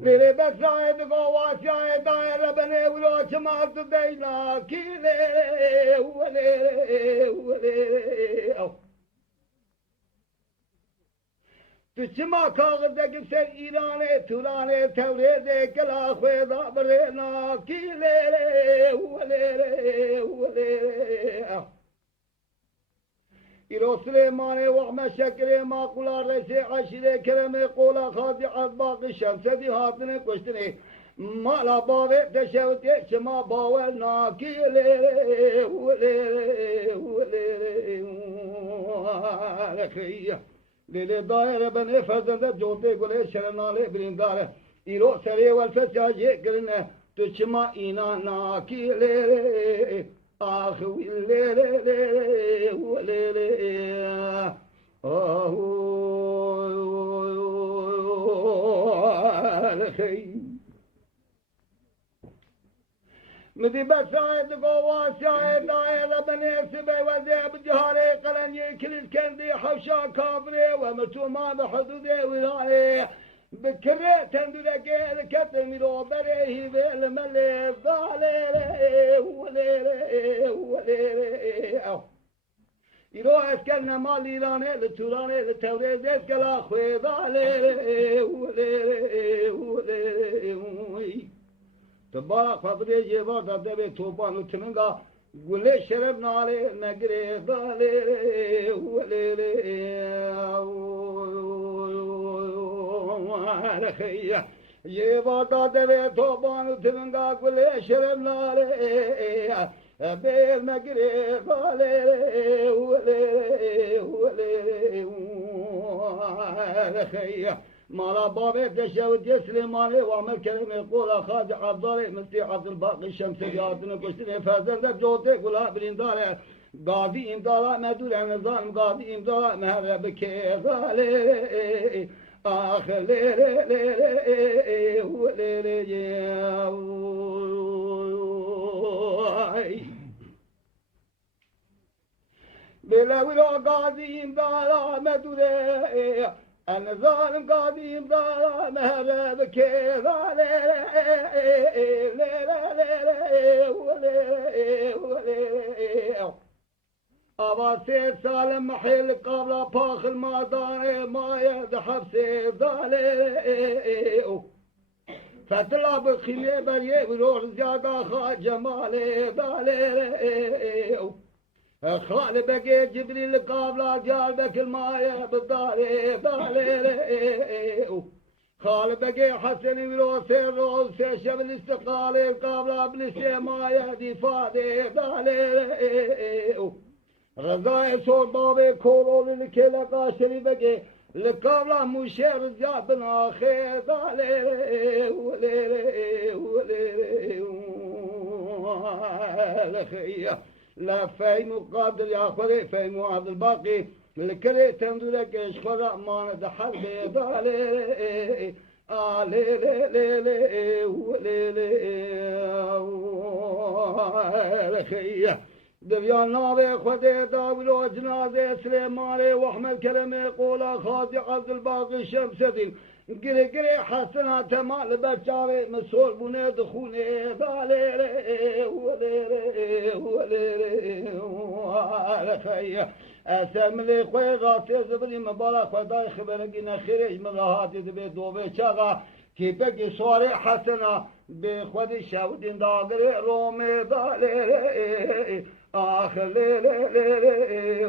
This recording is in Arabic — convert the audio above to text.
ليلي بسايد قوات يا داير بني ولو جمعت دينا كيلي وليلي وليلي تشما كاغدك سر إيراني توراني توريدي كلا خويدا برينا كيلي وليلي وليلي إلو سليماني وحما شكري ما قولا رسي عشري كرمي قولا خاضعة باقي الشمس دي هاتني كشتني ما لا باوي تشوتي شما باوي ناكيلي وليلي وليلي وليلي ليلي داير بني فرزند جوتي قولي شرنالي بريندار إلو سري والفساجي قلنا تشما إنا ناكيلي آخ وليلي وليلي آه مدي بسايد قواس يا داير بني سبي وذيب جهاري قلني كل كندي حوشا كابري ومتوما بحدودي ولاي بكري تندلك الكتم لو بريه بالملي ضالي وليلي وليلي يرو اسكلنا مال ايراني لتوراني لتوريد اسكلا خوي ضالي وليلي وليلي تبارك فضلي جيبا دبي توبان وتمنغا قولي شرب نالي نقري ضالي وليلي وليلي جيبا دبي توبان وتمنغا قولي شرب نالي بيل نقري ضالي وليلي وليلي وليلي مالا بابي تشاوت يسلم مالي وعمل كلمة يقول أخاذ عبدالي مستيحة الباقي الشمس جاتنا كشتني فازن جوتي قولا بريندالي قاضي امدالا مدول عن الظالم قاضي امدالا مهرب كيظالي آخر ليلي ليلي وليلي بلا ولا قاضي امدالا مدول أنا ظالم قديم ظالم هذا كيف عليه أبا سيد سالم محل قبل باخ المدار ما يذهب سيد ظالم فتلا بخيمة بريه بروح زيادة خا جمالي ظالم خال بقي جبريل قابله جال بك المايه بالداري بالي خال بقي حسن ولو سير روز شبل استقالي قابله بنسي مايه دي فادي بالي رضاي صور بابي كورو للكيلة قاشري بقي لقابله مشير زياد بن اخي بالي وليلي وليلي وليلي لا فهم قادر يا خوري فهم عبد الباقي الكري تندلك ايش خورا ما ندحر بيضالي لي لي لي لي ولي لي دبيان نابي خدي داولو جنازي سليماني واحمد كلمي قولا خاضي عبد الباقي شمسدين قري قري حسنا تمال بچاوي مسول بني دخوني بالي ولي ولي اسم لي خوي غاسي زبري مبارك خداي خبرقنا خرج من راحتي دبي دوبي شغا كيبك صوري حسنا بخدي شاودين داغري رومي بالي آخر لي